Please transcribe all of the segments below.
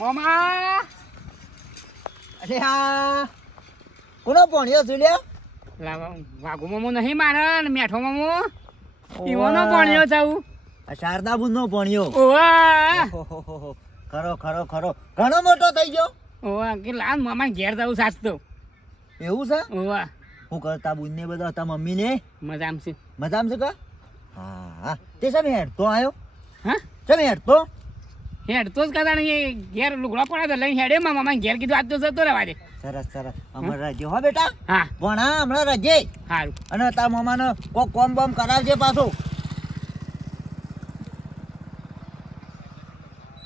મોમા! અરે આ કોનો ભણ્યો છું લ્યા લા વાઘુ મોમો નહીં મારે ને મેઠો મોમો. ઈવાનો ભણ્યો જાઉં. શારદા બુનનો ભણ્યો ઓવા. ઓહોહોહો. ખરો ખરો ખરો. ઘણો મોટો થઈ ગયો? ઓવા કે લાન મામા ઘેર જાઉં સાચતો એવું છે? ઓવા. હું કરતા બુનને બધા તા મમ્મીને? મજામ છે. મજામાં છે કા? હા હા. તે સામે હેડતો આવ્યો હા? સામે હેડતો? હેડ તો જ કદાણ એ ઘેર લુગડા પડ્યા તો લઈને હેડે મામા ઘેર કીધું આજ તો જતો રહેવા દે. સરસ સરસ. અમારે રજે હો બેટા. હા. ભણા હમણાં રજે સારું અને તાર મામાનો કોક કોમ બોમ કરાવજે પાછું.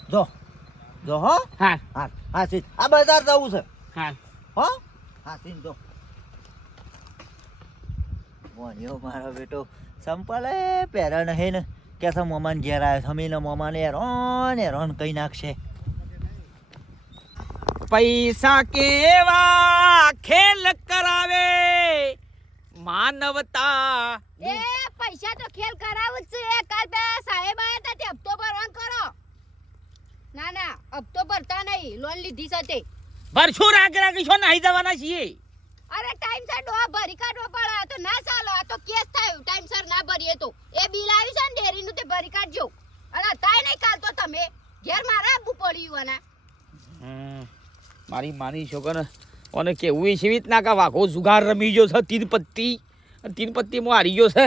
જો. જો હો. હા હા હા સીધ. આ બજાર જવું છે. હા હો. હા સીન જો. ભણ્યો મારો બેટો. સંપલે પહેરણ હે ને. કે છે મોમાન ઘેર આવ્યો સમીને મોમાને હેરોન હેરોન કઈ નાખશે. પૈસા કેવા ખેલ કરાવે? માનવતા. એ પૈસા તો ખેલ કરાવું જ છે કાલ બે સાહેબ આયા તા તે હપ્તો ભરવાન કરો. ના ના હપ્તો ભરતા નહીં લોન લીધી સાથે તે. ભરશું રાગ રાગી નહીં જવાના છીએ. અરે ટાઈમ સર ડો ભરી કાઢવો પડે. તો ના ચાલો આ તો કેસ થાય. ટાઈમ સર ના ભરીએ તો. એ બિલ આવી છે ને ભરી કાઢજો. અને તાય નહીં કાલ તો તમે. ઘેર મારા આપવું પડ્યું અને મારી માની છોકર અને કેવું છે રીતના કા વાઘો જુગાર રમી ગયો છે તીન પત્તી. તીન પત્તીમાં હારી ગયો છે.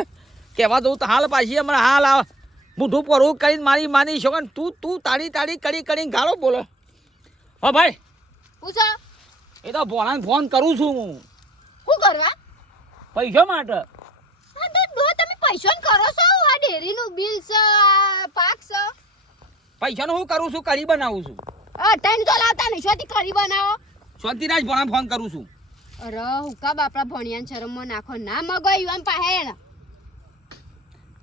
કહેવા દઉં તો હાલ પાછી હમણાં હાલ આવ. મોઢું પરું કરીને મારી માની છોકર તું તું તાળી તાળી કરી કરીને ગાળો બોલે. હા ભાઈ પૂછો એ તો ભોણાને ફોન કરું છું હું. શું કરવા? પૈસા માટે. તમે પૈસો કરો છો? આ ડેરીનું બિલ છે આ પાક છે. પૈસાનું હું કરું છું? કરી બનાવું છું. આ ટાઈમ તો લાવતા નહીં શોથી કરી બનાવો. શાંતિરાજ ભણા ફોન કરું છું. અરે હુકા બાપડા ભણિયાન શરમમાં નાખો? ના મગવાયું આમ પાહે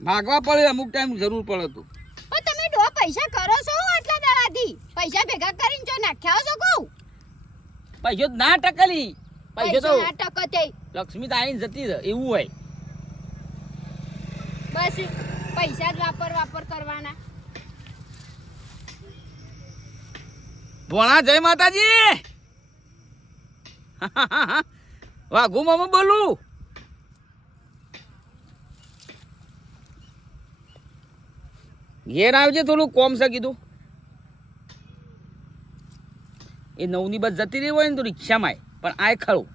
ભાગવા પડે અમુક ટાઈમ જરૂર પડે તો. પણ તમે ડો પૈસા કરો છો આટલા દાડાથી? પૈસા ભેગા કરીને જો નાખ્યા છો કહું પૈસો ના ટકલી. પૈસો તો ના ટકતે લક્ષ્મી તો આવીને જતી રહે એવું હોય. બસ, પૈસા જ વાપર વાપર કરવાના. ભોણા, જય માતાજી. વાઘુ મામા બોલું. ઘેર આવજે, થોડું કોમ છે કીધું. એ નવની બસ જતી રહી હોય ને તો રિક્ષામાં. પણ આય ખરું.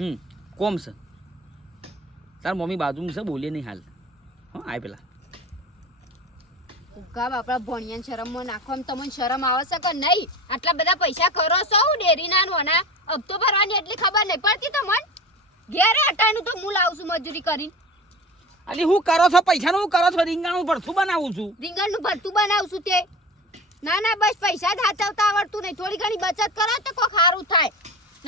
હમ, કોમ છે. તાર મમ્મી બાજુમાં છે બોલીએ નહીં હાલ. હા આય પેલા. હુકા બાપડા ભણિયાન શરમમાં નાખો એમ તમને શરમ આવે છે કે નહીં? આટલા બધા પૈસા કરો છો ડેરીના નોના હપ્તો ભરવાની એટલી ખબર નહીં પડતી તમને? ઘેરે અટાણું તો હું લાવું છું મજૂરી કરીને. અલી હું કરો છો? પૈસાનું હું કરો છો? રીંગણાનું ભરતું બનાવું છું. રીંગણનું ભરતું બનાવશું તે. ના ના બસ પૈસા જ હાચવતા આવડતું નહીં. થોડી ઘણી બચત કરો તો કોઈ સારું થાય.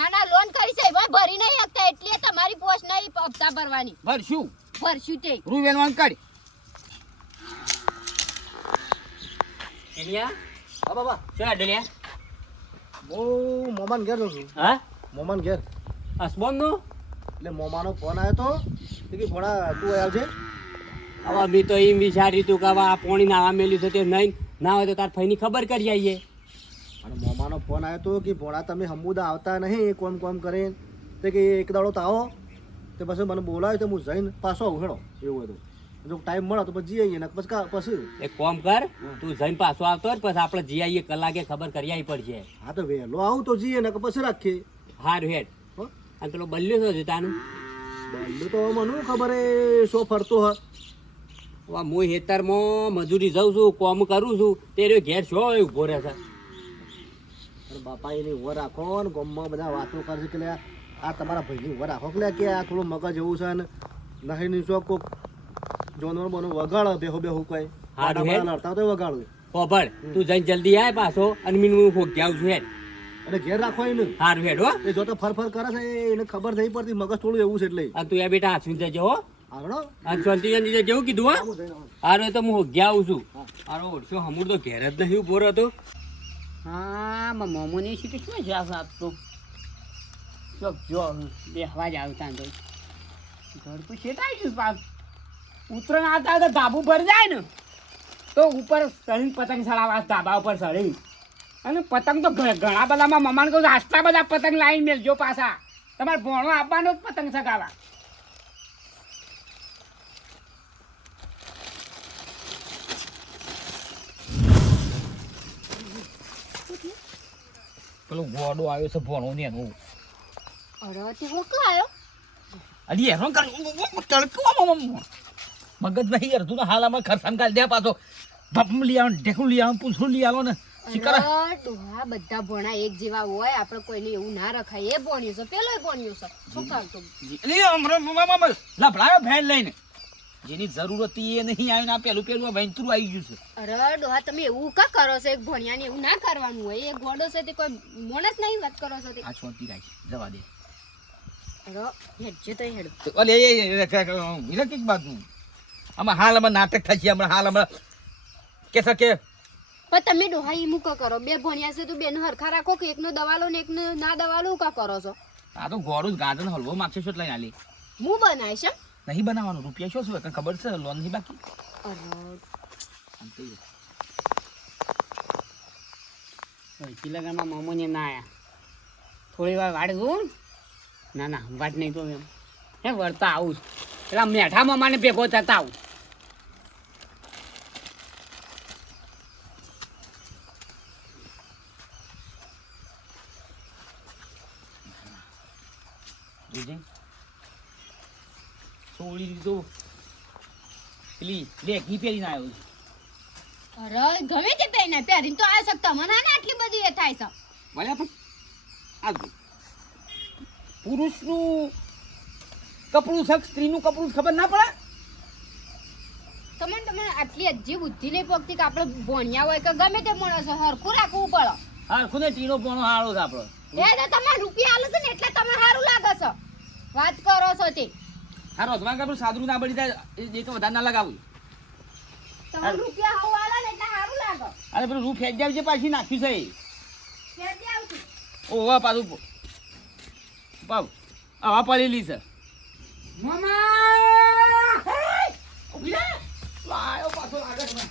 ના ના લોન કરી છે. ભાઈ ભરી નહીં શકતા એટલે તમારી પોસ્ટ નહીં હપ્તા ભરવાની. ભરશું. ભરશું તે. રૂ વેનવાન કાઢ. હા બાબા. શું ડલિયા હું મોમાન ઘેર છું. હા? મોમાન ઘેર. હસબોન નો એટલે મોમાનો ફોન આવ્યો તો. તે કે ભોળા તું આવજે હવે બી તો એમ વિચાર્યું હતું કે હવે આ પોણી નાવા મેલ્યું છે તે નહીં. ના હોય તો તાર ફઈની ખબર કરી આવીએ ફોન આવ્યો તો કે ભોળા તમે હમુદા આવતા નહીં કોમ કોમ કરીને. તે કે એક દાડો તો આવો. તે પછી મને બોલાવ્યો તો હું જઈને પાછો આવું હેડો. એવું હતું જો ટાઈમ મળે તો પછી જઈએ પછી પછી. એક કોમ કર તું જઈને પાછો આવતો હોય પછી આપણે જઈ આવીએ કલાકે ખબર કરી આવી પડશે. હા તો વહેલો આવું તો જઈએ ને પછી રાખીએ. હારું હેડ. હો? અને પેલો બલ્યો છો તાનું બલ્યો તો મને ખબર એ શો ફરતો હોય? હું હેતરમાં મજૂરી જાઉં છું કોમ કરું છું તે ઘેર છો ઊભો રહે છે? બાપા એની ઊભો રાખો ને ગામમાં બધા વાતો કરશે કે આ તમારા ભાઈની ઊભો રાખો કે કે આ થોડું મગજ એવું છે ને નહીં નીચો કોક જોનવર બોનો વગાડો બેહો બેહો કોઈ. હારું હે. લડતા તો વગાડો. ખબર તું જઈને જલ્દી આય પાછો અને મીન હું ફોગી આવું છું હેડ. અને ઘેર રાખો એને. હારું હેડ હો. એ જો તો ફર ફર કરે છે એને ખબર થઈ પડતી મગજ થોડું એવું છે એટલે. અને તું એ બેટા હાથવી જજો હો. શાંતિ જેવું કીધું હો. હારું તો હું ગયા આવું છું. હારો ઓળશો હમુર તો ઘેર જ નહીં ઊભો રહ્યો હા માં મોમોની શું કે શું છે આ સાત તો જો બેહવા જ આવતા તો ઘર તો શેટાઈ ગયું બાપ ઉતરણ આવતા આવતા ધાબુ ભર જાય ને. તો ઉપર ચડીને પતંગ ચડાવવા ધાબા ઉપર ચડી અને પતંગ તો ઘણા બધામાં મમાને કહું આટલા બધા પતંગ લાવીને મેલજો પાછા. તમારે ભોણો આપવાનો જ પતંગ ચગાવવા પેલો ગોડો આવ્યો છે ભણો ને એનું. અરે તે હું કાયો? અલી હેરાન કર. તડકો મગજ નહીં યાર તું તો હાલ આમાં ખરસાન કાઢ દે પાછો. ભપમ લઈ આવો ઢેકું લઈ આવો પૂછું લઈ આવો ને. ડોહા બધા ભણા એક જેવા હોય આપણે કોઈને એવું ના રખાય. એ ભણ્યું છે પેલો ભણ્યું છે. શું કામ તો? લફડાયો ફેન લઈને. જેની જરૂર હતી એ નહીં આવીને આ પેલું પેલું વૈંતરું આવી ગયું છે. અરે ડોહા તમે એવું કા કરો છો? એક ભણિયાને એવું ના કરવાનું હોય. એ ગોડો છે તે કોઈ મોણસ નહીં વાત કરો છો તે? આ છોતી રાખ જવા દે. અરે હેડ. એ એ એ કંઈક બાજુ. આમાં હાલ હમણાં નાટક થાય છે હમણાં હાલ હમણાં કે સકે પણ તમે ડોહા મૂકો કરો. બે ભણ્યા છે તો બેનો હરખા રાખો કે એકનો દવાલો ને એકનો ના દવાલો કા કરો છો? આ તો ગોળું ગાજર હલવો માગશે શું લઈને આલી હું બનાવીશ એમ? નહીં બનાવવાનું? રૂપિયા શું શું ખબર છે? લોન નહીં બાકી? લગામાં મમ્મીને ના આયા. થોડી વાર વાડ જોઉં ના. ના વાટ નહીં તો એમ. હે વળતા આવું છું. પેલા મેઠા મમાને ભેગો થતા આવું. જોજે. સોળી દીધો પેલી લેગી પહેરીને આવ્યો છે. અરે ગમે તે પહેરીને પહેરીને તો આવી શકતા. મને ના આટલી બધી એ થાય છે. ભલે પણ આ પુરુષનું કપડું છે સ્ત્રીનું કપડું ખબર ના પડે? તમને તમને આટલી હજી બુદ્ધિ નહીં પગતી કે આપણે ભણ્યા હોય કે ગમે તે માણસ હોય, હરખું રાખવું પડે. હરખું ને ટીનો પોણો હારો છે આપણો. એ તો તમારે રૂપિયા આલે છે ને એટલે તમને સારું લાગે છે. વાત કરો છો તે. હારો તમારે કાપડ સાદરું ના બળી જાય એ તો વધારે ના લગાવું. તમને રૂપિયા હાવ આલે ને એટલે સારું લાગે. અરે પેલું રૂ ફેંક છે પાછી નાખ્યું છે. ઓવા પાછું પાવ આવા પડેલી છે. મમા! ઊભી રે. લાયો પાછો આગળ ના.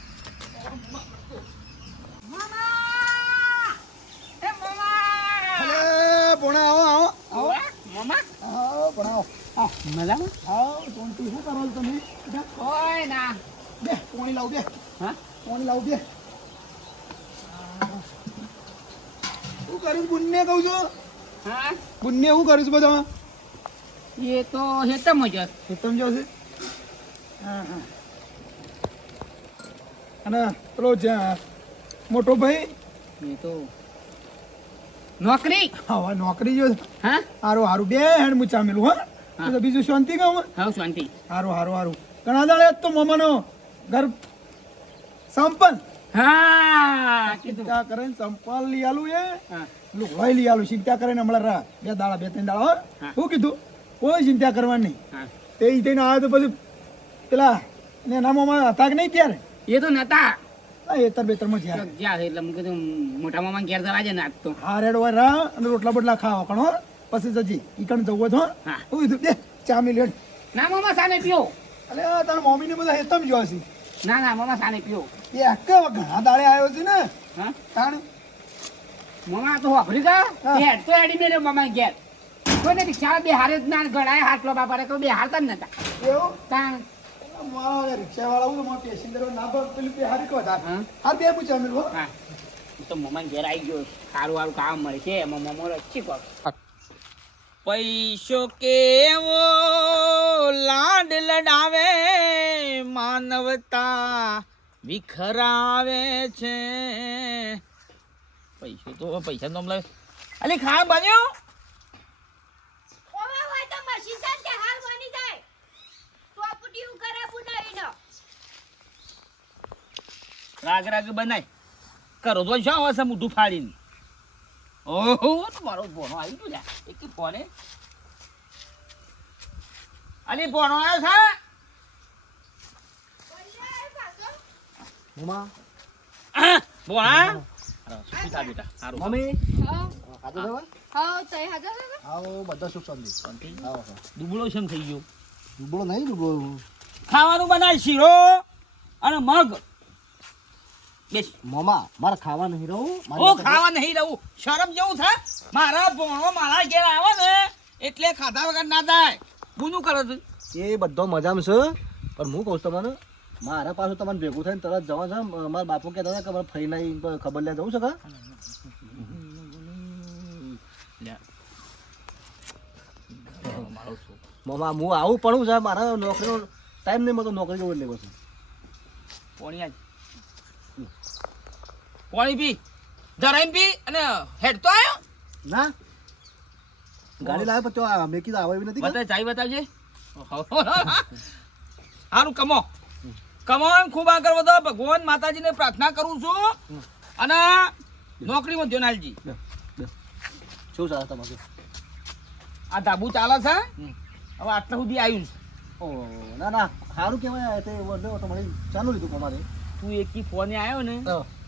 અરે ભોણા આવો આવો. મમા? આવો ભોણા આવો મજામાં? હા શાંતિ શું કરો છો તમે? બેટા, કોઈ ના. બે પાણી લાવ બે હા? પાણી લાવ બે શું કરું બુનને કહું છું. હા? બુનને શું કરું છું બધા એ તો હેતમ જ એ સમજો છે હા હા. અને પેલો જ્યાં મોટો ભાઈ? એ તો નોકરી? હવે નોકરી જો હા? હારું હારું. બે હેડ મૂચા મેલું હા. તો બીજું શાંતિ કહું હા શાંતિ. હારું હારું હારું. ઘણા દાડે તો મમાનો ઘર સંપલ. હા ચિંતા કરે સંપલ લઈ આલું એ. હા. લુગવાઈ લઈ આલું ચિંતા કરે ને હમણાં રા બે દાડા બે ત્રણ દાડા હો. હા. શું કીધું કોઈ ચિંતા કરવાની નહીં. તે ઈ થઈને તો પછી પેલા ને એના મામા હતા કે નહીં ત્યારે? એ તો નતા. એતર બેતરમાં જ્યાં જ્યાં એટલે મેં કીધું મોટા મામા ઘેર જવા છે ને આજ તો. હા રેડ હોય રા અને રોટલા બોટલા ખાવા પણ પછી જજી ઈકણ કણ જવું હોય તો હું. કીધું બે ચા મિલ હેડ ના મામા સાને પીઓ. અલે તારા મમ્મીને બધા હેતમ જોવા છે. ના ના મામા સાને પીઓ. એ આખે ઘણા દાડે આવ્યો છે ને. હા? તાણ? મામા તો વાપરી ગયા હા. હેડ તો એડી મેરે મામા ઘેર. કોઈ નથી ખ્યાલ બે હારે જ ના ગળાએ હાટલો બાપારે તો બે હારતા જ નતા. એવું? તાણ? મારા રિક્ષાવાળા આવું તો મારા પેસેન્જરો ના ભાવ પેલું બે હારી કહો હા. હા બે પૂછા મિલ હા. તો મમ્મા ઘેર આવી ગયો સારું સારું કામ મળે છે. એમાં મમ્મો રચી કર. પૈસો કેવો લાડ લડાવે માનવતા વિખરાવે છે. પૈસો તો પૈસા નો લાવે અલે ખા બન્યો? રાગ રાગ બનાય. કરો તો શું છે મોઢું ફાડીને? ઓહો મારો ભોણો આવી ગયો લ્યા. એક ફોને અલી ભોણો આવ્યો મમ્મા છે? હારો, શું થા બેટા હારું મમ્મી? હા. આજે જવા હા તઈ હાજર છે ને? બધા સુખ શાંતિ. શાંતિ? આવો આવો. દુબળો શેમ થઈ ગયો? ડૂબળો નહીં ડૂબળો ખાવાનું બનાય શીરો અને મગ. બેસ મોમા મારે ખાવા નહીં રહું. ઓ ખાવા નહીં રહું. શરમ જેવું થાય મારા ભણો મારા ઘેર આવે ને એટલે ખાધા વગર ના થાય. ગુનું કરે તું એ બધો મજામાં છે. પણ હું કહું છું તમને મારા પાસે તમને ભેગું થઈને તરત જવા છે. મારા બાપુ કહેતા હતા કે મારે ફઈ નહીં ખબર લે જવું છે કા? મામા હું આવું પડું છે મારા નોકરીનો ટાઈમ નહીં મળતો નોકરી જવું એટલે પછી પોણી આજ પોણી પી ધરાઈને પી અને હેડ તો આવ્યો ના. ગાડી લાવે તો મેં કીધું આવે એવી નથી બતાવે ચાઈ બતાવજે. સારું કમો. કમો ખૂબ આગળ વધો. ભગવાન માતાજીને પ્રાર્થના કરું છું. અને નોકરીમાં જોનાલજી શું ચાલે તમારે? આ ધાબુ ચાલે છે? હવે આટલા સુધી આવ્યું છે. ઓ ના ના. સારું કહેવાય તે ચાલુ લીધું અમારે તું એકી ફોને આવ્યો ને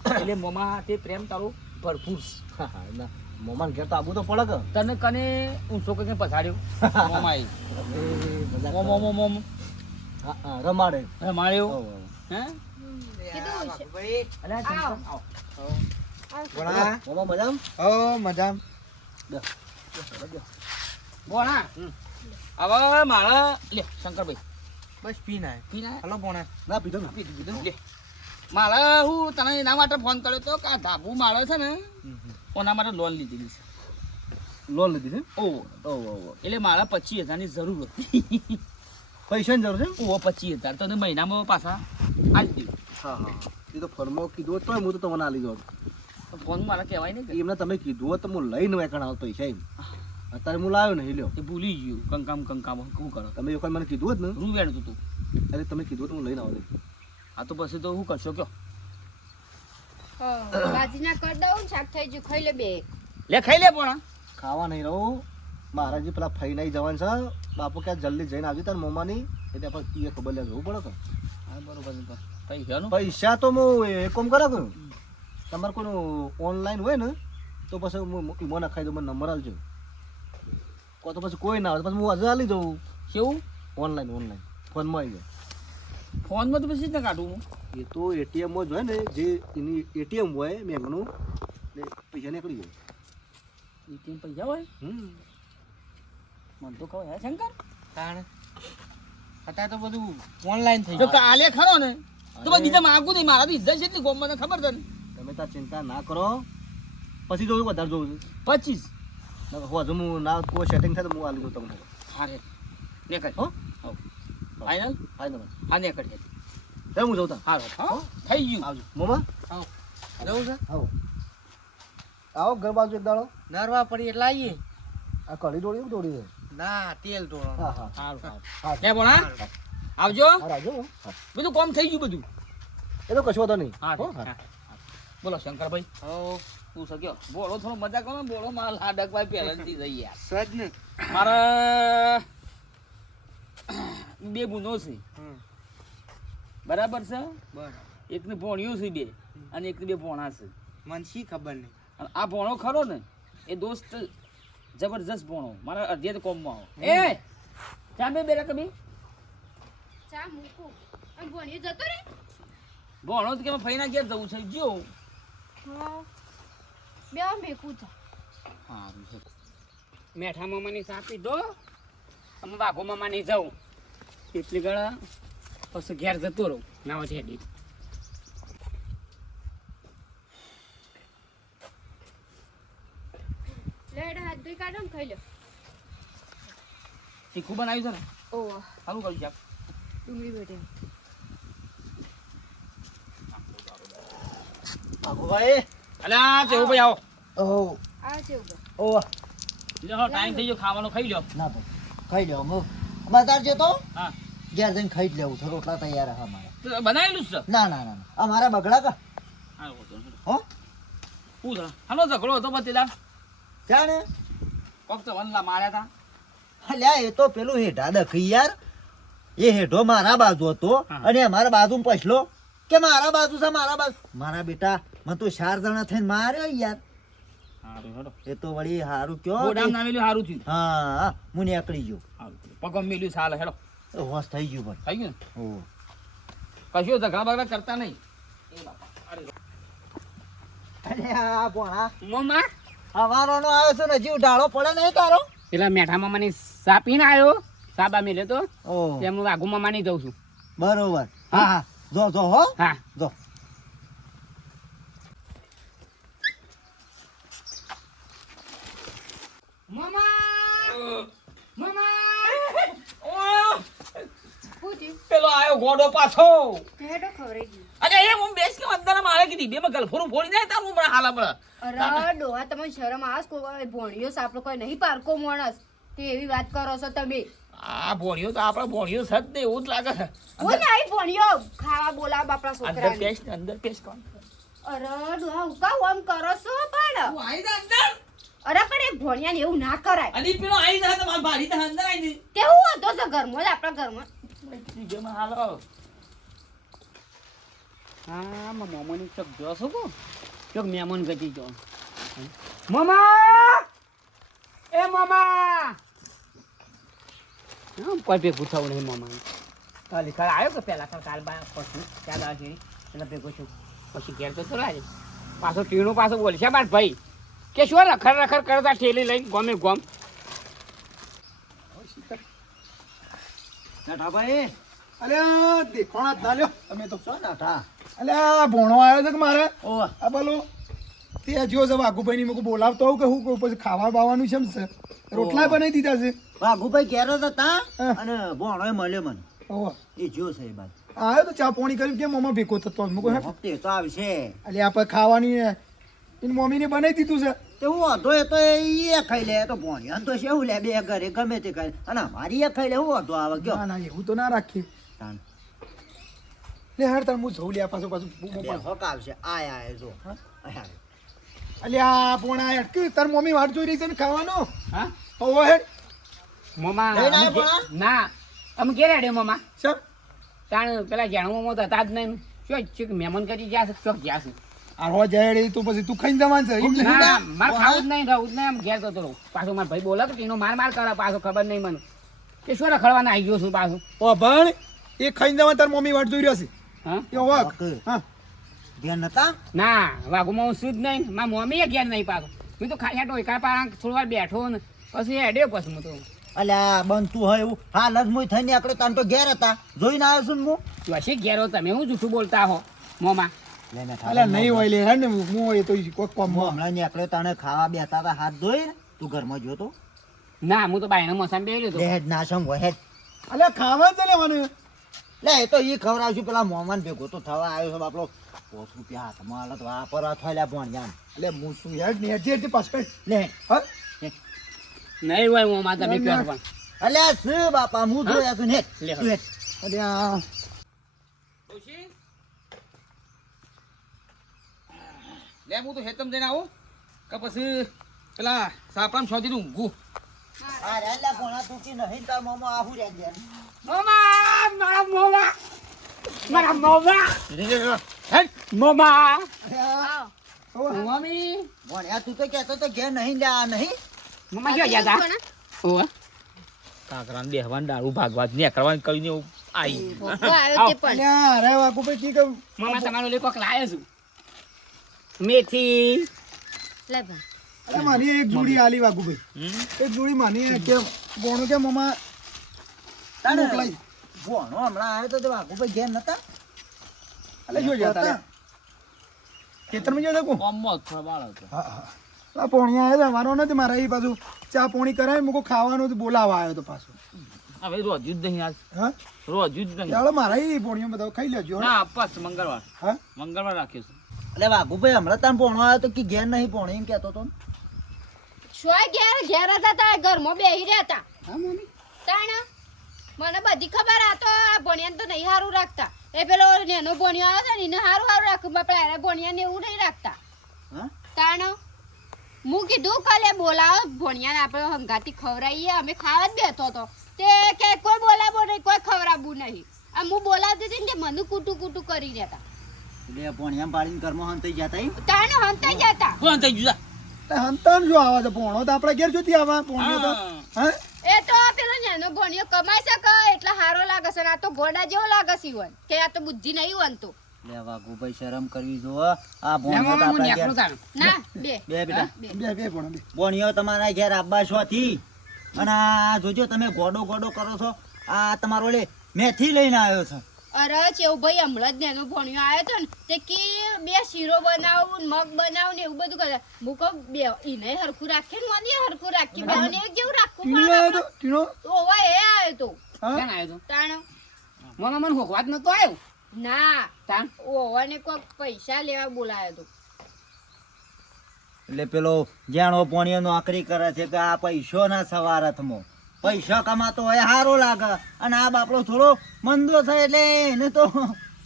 એટલે મમા તે પ્રેમ તારો ભરપૂર હા હા ના મોમાન ઘેર તો આબુ તો પડે કે તને કને ઊંચો કઈ પછાડ્યો મોમાઈ મોમ મોમ મોમો હા, હા, રમાડે. રમાડ્યો. હે હવે મારા લે શંકરભાઈ. બસ પી ના પી ના હલો પોણા. ના પીધો ને. પીધું પીધું. લે. મારે હું તને એના માટે ફોન કર્યો તો કે ધાબુ મારે છે ને ઓના માટે લોન લીધેલી છે. લોન લીધી છે? ઓહો ઓ ઓ ઓ. એટલે મારા પચીસ હજારની જરૂર હતી. પૈસાની જરૂર છે? ઓ પચીસ હજાર. તો મહિનામાં પાછા આવી દીધું. હા હા. એ તો ફોનમાં કીધું તો હું તો તમને આલી દઉં. ફોન મારા કહેવાય ને કે. એમને તમે કીધું હોત તો હું લઈને વેકણ આવતો પૈસા એમ અત્યારે હું લાવ્યો નહીં લ્યો. એ ભૂલી ગયું. કંકામ કંકામ શું કરો? તમે એક મને કીધું હોત ને? રૂ વેણતું હતું. અરે તમે કીધું તો હું લઈને આવું આ તો પછી તો શું કરશો કયો? ભાજીના કર દઉં શાક થઈ ગયું ખાઈ લે બે. લે ખાઈ લે પણ. ખાવા નહીં રહું. મારા જે પેલા ફઈ નહીં જવાનું છે. બાપુ ક્યાં જલ્દી જઈને આવજો તાર મોમાની? એટલે આપણે એ ખબર લે જવું પડે કે હા બરોબર પૈસાનું પૈસા તો હું એક કોમ કરે તમારે કોઈ ઓનલાઈન હોય ને તો પછી હું ખાઈ દઉં મને નંબર આપજો. કો તો પછી કોઈ ના આવે તો પછી હું આજે આલી દઉં કેવું? Online online. ફોનમાં આવી જાય. ફોનમાં તો પછી જ ના કાઢું હું. એ તો એટીએમ જ હોય ને જે એની એટીએમ હોય બેંકનું એટલે પૈસા નીકળી જાય. એટીએમ પૈસા હોય? હમ. મને તો કહો હે શંકર. તાણ. અત્યારે તો બધું ઓનલાઈન થઈ તો કાલે ખરો ને તો બીજા માગું નહીં મારા તો ઇજ્જત છે એટલી ગોમ મને ખબર છે ને? તમે તાર ચિંતા ના કરો. પછી જોયું વધારે જોવું છે. પચીસ? હજુ હું ના કોઈ સેટિંગ થાય તો હું આલી દઉં તમને. હારે નેકળ હો? ફાઇનલ હા તમે હા નેકળ છે તેમ હું જઉં તા હા? થઈ ગયું. આવજો. મોમા? જવું છે? આવો. આવો ઘર બાજુ એક દાડો. નરવા પડી એટલે આવીએ. આ કઢી દોડી દોડી છે ના તેલ ઢોળો હા હા. સારું સારું પણ હા આવજો. હા બધું કોમ થઈ ગયું બધું? એ તો કશું વાંધો નહીં. હા. બોલો શંકરભાઈ. હો તું શક્યો? બોલો થોડો મજા કરો બોલો મારા લાડકભાઈ પહેલાંથી જઈ યાર સજ ને મારા બે ગુનો છે. બરાબર છે? એક એકને ભોણિયો છે બે અને એકને બે ભોણા છે. મને શી ખબર નહીં. અને આ ભોણો ખરો ને એ દોસ્ત જબરજસ્ત ભોણો મારા અધ્યત કોમમાં આવો. એ! ચા બે બેરા કમી ચા મૂકો. અને ભણ્યો જતો રે ભોણો તો કે ફઈના ઘેર જવું છે? જો. હા. બે મેકું ચા હા છે. મેઠા મામાની સાપી દો અમે વાઘો નહીં જાઉં. એટલી ગળા પછી ઘેર જતો રહું. નાવા લો તીખું બનાવ્યું છે ને? ઓહ. સારું કર્યું છે આપ. ડુંગળી બેટે ભાઈ અલ્યા ચેવું ભાઈ આવો. આ ઉપર ટાઈમ થઈ ગયો ખાવાનો ખાઈ લો ના ભાઈ. ખાઈ લેવા હું બતાર જતો? હા. ઘેર જઈને ખાઈ જ લેવું છે રોટલા તૈયાર હા મારા બનાવેલું છે? ના ના ના અમારા આ મારા બગડા કા? હા પૂછા હાલો ઝઘડો હતો પતિલા જાણે? કોક તો વનલા માર્યા હતા અલ્યા એ તો પેલું હેઠા દખી યાર. એ હેઠો મારા બાજુ હતો અને મારા બાજુ પછલો કે મારા બાજુ છે મારા બાજુ? મારા બેટા મને તો ચાર જણા થઈને માર્યો યાર. સારું હેડો. એ તો વળી હારું કયો ગોડામ ના મેલ્યું હારું થયું. હા હા હું નીકળી ગયો. પગમ મેલ્યું સાલ હેડો. હોશ થઈ ગયું પણ. થઈ ગયું ઓ કશું ઝઘડા બગડા કરતા નહીં. એ બાપા અરે આ ભોણા. મોમા હવારોનો આવ્યો છે ને જીવ ઢાળો પડે નહીં તારો? પેલા મેઠા મામાની સા પીને આવ્યો. સાબા મેલે તો. હું વાઘુ મામાની જઉં છું. બરોબર. હા હા. જો જો હો. હા. જો મામા મામા શું થયું પેલો આયો ગોડો પાછો. હેડો ખવરાઈ ગયું અરે એ હું બેસ કે અંદર મારે કીધી. બે માં ગલફોરું ફોડી જાય તાર હમણાં હાલ હમણાં. અરે ડોહા તમને શરમ આસ કોઈ ભણ્યો સાપડો કોઈ નહીં પારકો માણસ. તે એવી વાત કરો છો તમે. આ ભોણિયો તો આપણા ભોણિયો છે ને એવું જ લાગે છે. હું નહીં ભણ્યો. ખાવા બોલાવ બાપડા છોકરાને. પેસ ને અંદર પેસ કોણ? અરે ડોહા હું કાં આમ કરો છો પણ? આઈ અંદર. અરે પણ એ ભણ્યા ને એવું ના કરાય. અને પેલો આઈ જા તો મારી ભારી તો અંદર આઈ દી કેવું હતો છે ઘરમાં જ આપણા ઘરમાં. ત્રીજોમાં હાલો હા મોમોની ચોક જો છો કો ચોક મહેમાન ગતી જો મામા, એ મામા. ભેગું થવું નહીં મામા કાલે કાલ આવ્યો કે પહેલા કાલ કાલ બા પછી ચાલ આવે એટલે ભેગો છું પછી ઘેર તો આજે પાછો ટીણું પાછો બોલશે બાર ભાઈ કે શું રખર રખર કરતા ઠેલી લઈને ગમે ગમ નાઠાભાઈ અલ્યા દેખોણા જ ના લ્યો. તમે તો શું નાઠા અલ્યા ભોણો આવ્યો છે કે મારે? ઓ. આ બોલો. તે જો છે વાઘુભાઈ ની બોલાવતો હોઉં કે હું પછી ખાવા બાવાનું છે એમ છે? રોટલા બનાવી દીધા છે. વાઘુભાઈ ઘેરો તો તા અને ભોણોય મળ્યો મને. ઓહો એ જો છે એ બાદ આવ્યો તો ચા પોણી કરી કેમ મમ્મા ભેગો થતો? મૂકો હે? તો આવશે અલ્યા આપણે ખાવાની એની મમ્મીને બનાવી દીધું છે. તે હું હતો એ તો એ ખાઈ લે એ તો ભોણિયા તો શું લે બે ઘરે ગમે તે ખાઈ અને મારી એ ખાઈ લે હું હતો આવે કયો ના ના એવું તો ના રાખીએ. તાન. લે હાર તાર હું જોઉં લે પાછું પાછું હોક આવશે. આય આય જો. અલ્યા પોણા અટકી તાર મમ્મી વાટ જોઈ રહી છે ને ખાવાનો? હા? ઓ હેડ. મામા? ના અમે કે આડ્યો મામા ચમ તાણ પેલા જાણવામાં તો હતા જ નહીં. શું છે કે મહેમાન કરી ગયા છે? શું ગયા છે? આ હો જાય તો પછી તું ખાઈને જવાનું છે. એમ ના મારે ખાવું જ નહીં રહું જ નહીં આમ ઘેર જતો રહું. પાછો મારો ભાઈ બોલાતો એનો માર માર કરે પાછો ખબર નહીં મને. કે શું રખડવાના આવી ગયો છું પાછું. ઓ ભણ એ ખાઈને જવાનું તાર મમ્મી વાટ જોઈ રહ્યા છે. હા? એ હા ઘેર નતા? ના વાઘુમાં હું શું જ નહીં. મારા મમ્મી ઘેર નહીં પાછો. મેં તો ખાયા ટોયકા પારા થોડી વાર બેઠો ને પછી હેડ્યો પછી હું તો. અલ્યા બનતું હોય એવું. હા જ મુઈ થઈને આપણે તાન તો ઘેર હતા. જોઈને આવ્યો છું હું. પછી ઘેરો તમે હું જૂઠું બોલતા હો મોમાં? લે નહીં હોય લે હેડ ને હું હોય તો કોઈ કોમ હમણાં નીકળ્યો તને ખાવા બેઠા હતા હાથ ધોઈ તું ઘરમાં જો તો. ના હું તો બાયના મસાન બેહી રહ્યો હેડ ના સમ હોય હેડ. અલ્યા ખાવા છે લેવાનું. લે એ તો ઈ ખવડાવશું પેલા મોમાન ભેગો તો થવા આવ્યો છે બાપલો પોસ રૂપિયા હાથમાં હાલત વાપરવા થયેલા ભણ્યા અલ્યા હું શું હેડ ને હેડ હેડ પાછળ લે હા? નહીં હોય મોમાં તમે કહો પણ અલ્યા શું બાપા હું જોયા તું ને હેડ. લે. તું હેડ. અલ્યા હું તો હેતમ જઈને આવું. કે પછી પેલા સાપરામ શોધી દઉં ઊંઘું આ રે લે ભણા તું નહીં તાર મોમો આહુ રે ગયા મોમા મારા મોમા મારા મોમા. મોમા. અલ્યા મમ્મી. ભણ્યા તું તો કહેતો તો ઘેર નહીં આ નહીં. મમ્મા ક્યાં ગયા હતા ઓવા કાકરાને બેહવાનું દારૂ ભાગવા જ કરવાનું આવી આવ્યો તે પણ. અલ્યા અરે વાઘુભાઈ કી કહું મમ્મા તમારો લેકો લાયો છું. મેથી. લે ભા અરે મારી એક જોડી આલી વાઘુભાઈ. ભાઈ એક જોડી માની કે ગોણો કે મમા તાણે મોકલાઈ. ગોણો હમણાં આવ્યો તો તે વાઘુભાઈ ઘેર નતા? અલે જો જતા ખેતરમાં જતા કો મમ્મો થોડા બાળ હતો. હા હા. આ પોણી આવ્યો મારો નથી મારા એ પાછું ચા પોણી કરાય મૂકો ખાવાનું તો બોલાવા આવ્યો તો પાછું. હવે રોજ્યું જ નહીં આજ. હા? રોજ્યું જ નહીં. ચાલો મારા એ પોણીઓ બધા ખાઈ લેજો ના પાછ મંગળવાર. હા? મંગળવાર રાખ્યો છે એટલે વાઘુભાઈ હમણાં તાર ભણો આવ્યો તો કે ઘેર નહીં ભણો એમ કહેતો તો ને. શોય ઘેર ઘેર જ હતા ઘરમાં બેહી રહ્યા હતા હા મમ્મી તાણા? મને બધી ખબર આ તો ભણિયાને તો નહીં સારું રાખતા. એ પેલો નેનો ભણ્યો આવ્યો છે ને એને સારું સારું રાખું બાપડા એને ભણિયાને એવું નહીં રાખતા. હા? તાણ? હું કીધું કાલે બોલાવો ભણિયાને આપણે હંગાતી ખવડાવીએ અમે ખાવા જ બેઠો હતો. તે કે કોઈ બોલાવો નહીં કોઈ ખવડાવવું નહીં. આ હું બોલાવતી હતી ને તે મને કૂટું કૂટું કરી રહેતા એટલે ભણ્યા પાડીને ઘરમાં હંતાઈ જતા ઈ. હંતાઈ જતા. કોણ થઈ ગયું તે હંતાન જો આવા છે? પોણો તો આપણે ઘેર જોતી આવા પોણીઓ તો. હા. એ તો પેલો નેનો ભણિયો કમાઈ શકે એટલે સારો લાગે છે આ તો ઘોડા જેવો લાગે છે ઈવન કે આ તો બુદ્ધિ નહીં વનતો લે વાઘુભાઈ શરમ કરવી જો આ ભોણિયો તો મામા હું આપણા નેકળું ઘેર ના બે. બે બેટા. બે. બે બે બે. ભોણિયો તમારા ઘેર આબા છો થી અને આ જોજો તમે ગોડો ગોડો કરો છો. આ તમારો લે મેથી લઈને આવ્યો છે. અરે ચેવભાઈ હમણાં જ નેનો ભણ્યો આવ્યો હતો ને તે કે બે શીરો બનાવું મગ બનાવું ને એવું બધું કરે. હું કહું બે ઈને હરખું રાખે ને મને હરખું રાખી બે એક જેવું રાખું પણ આવ્યો તો ઓવા એ આવ્યો તો. હા? આવ્યો તો? તાણ? મને મને હોકવા જ નતો આવ્યો ના. તાણ? ઓવાને કોઈક પૈસા લેવા બોલાયો તો. એટલે પેલો જાણો પોણીઓ નોકરી કરે છે કે આ પૈસો ના સવારથમાં. પૈસા કમાતો હોય સારો લાગે. અને આ બાપડો થોડો મંદો છે એટલે એને તો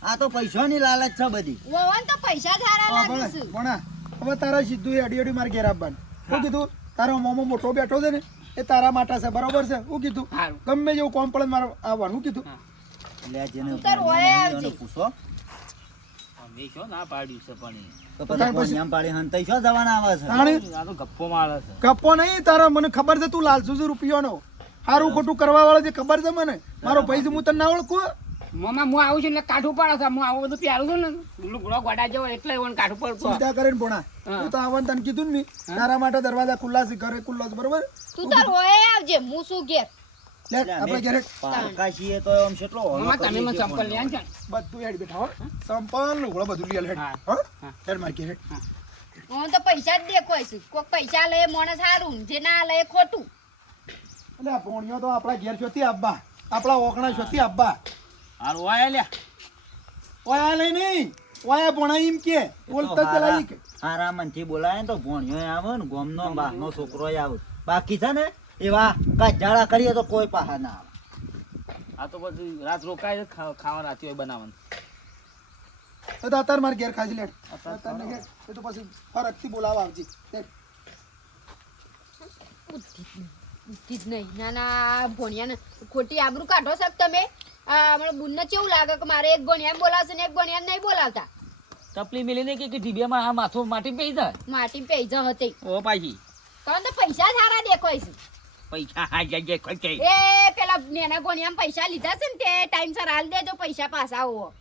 આ તો પૈસાની લાલચ છે બધી. ઓવાને તો પૈસા સારા લાગે છે ભણા. હવે તારા સીધું અડી અડી માર ઘેર આવવાનું. શું કીધું તારો મોમો મોટો બેઠો છે ને એ તારા માટે છે બરોબર છે? શું કીધું ગમે જેવું કોમ પડે મારે આવવાનું. શું કીધું જેને પૂછો. અમે શું ના પાડ્યું છે પણ છે ગપ્પો મારે કપો નહીં તારા મને ખબર છે તું લાલસુ છે રૂપિયાનો. સારું ખોટું કરવા વાળો છે ખબર છે મને? મારો પૈસા હું તને ના ઓળખું? મામા હું આવું છું એટલે કાઠું પાડો છે. હું આવું બધું પ્યારું છું ને. લુગડો ગોડા જેવો એટલે એવું કાઠું પડતું ચિંતા કરીને ભણા. હા. તું તો આવવાનું તને કીધું ને તારા માટે દરવાજા ખુલ્લા છે ઘરે ખુલ્લો છે બરોબર? તું તાર હોય આવજે હું શું ઘેર? લે આપણે ઘરે. પારકા છીએ તો આમ કેટલો હોલો મામા તમે મને સંપલ લઈ છે બધું હેડ બેઠા હો. સંપલ લુગડો બધું લઈ હેડ. હા. હેડ માર ઘેર. હું. તો પૈસા જ દેખવાય છું. કોઈક પૈસા લે માણસ સારું જે ના લે ખોટું. એટલે ભોણિયો તો આપણા ઘેર છોથી આબા આપણા ઓકણા છોથી આબા હાલ વાય લ્યા ઓયા લઈ નહીં ઓયા ભોણા એમ કે. બોલતા જ પેલા ઈ કે હારા- મનથી બોલાય ને તો ભોણિયો આવે ને ગોમનો બહારનો છોકરો આવે. બાકી છે ને એવા કાજાળા કરીએ તો કોઈ પાહા ના આવે. આ તો બધું રાત રોકાય ખાવાના ખાવા રાતી હોય બનાવવાનું. તો તો અત્યારે મારે ઘેર ખાજી લેટ અત્યારે ને. એ તો પછી ફરકથી બોલાવા આવજી. જ નહીં. ના ના ભણિયાને ખોટી આબરૂ કાઢો સાહેબ તમે. હમણાં બુનને કેવું લાગે કે મારે એક ભણ્યા બોલાવશે ને એક ભણ્યા નહીં બોલાવતા? ટપલી મેલીને કે કે ઢીબિયામાં આ માથું માટી પી જાય માટી પૈસા હતી. ઓ પાછી. કારણ તો પૈસા સારા દેખાય છે પૈસા હા જાય જાય ખોઈ એ પેલા નેના ગોણિયામાં પૈસા લીધા છે ને તે ટાઈમસર હાલ દેજો પૈસા પાછા આવો.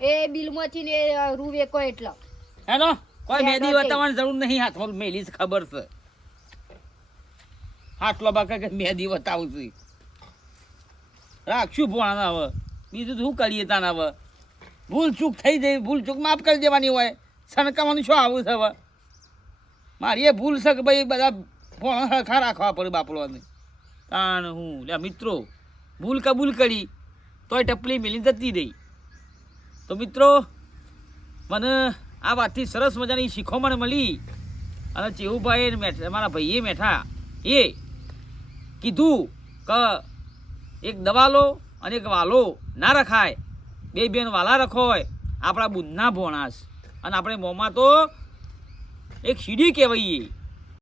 એ બિલમાંથી ને રૂ વેકો એટલો. હેલો કોઈ મેદી હતી. જરૂર નહીં હાથમાં મેલી જ ખબર છે. હાટલો બાકા કે મેદી બતાવું છું. રાખશું ભોણા હવે. બીજું શું કરીએ તાને હવે? ભૂલ ચૂક થઈ જાય, ભૂલ ચૂક માફ કરી દેવાની હોય. સણકાવાનું શું આવું છે હવે? મારી એ ભૂલ છે કે ભાઈ બધા ભોણા સરખા રાખવા પડે બાપડોને. તાણ હું, લે મિત્રો, ભૂલ કબૂલ કરી, તોય ટપલી મેલી જતી રહી. તો મિત્રો, મને આ વાતથી સરસ મજાની શીખો મને મળી. અને ચેવુભાઈ મારા ભાઈએ મેઠા. એ કીધું કે, એક દવા લો અને એક વાલો ના રખાય. બે બેન વાલા રખો હોય આપણા બુધના ભોણાશ. અને આપણે મોંમાં તો એક સીડી કહેવાઈએ.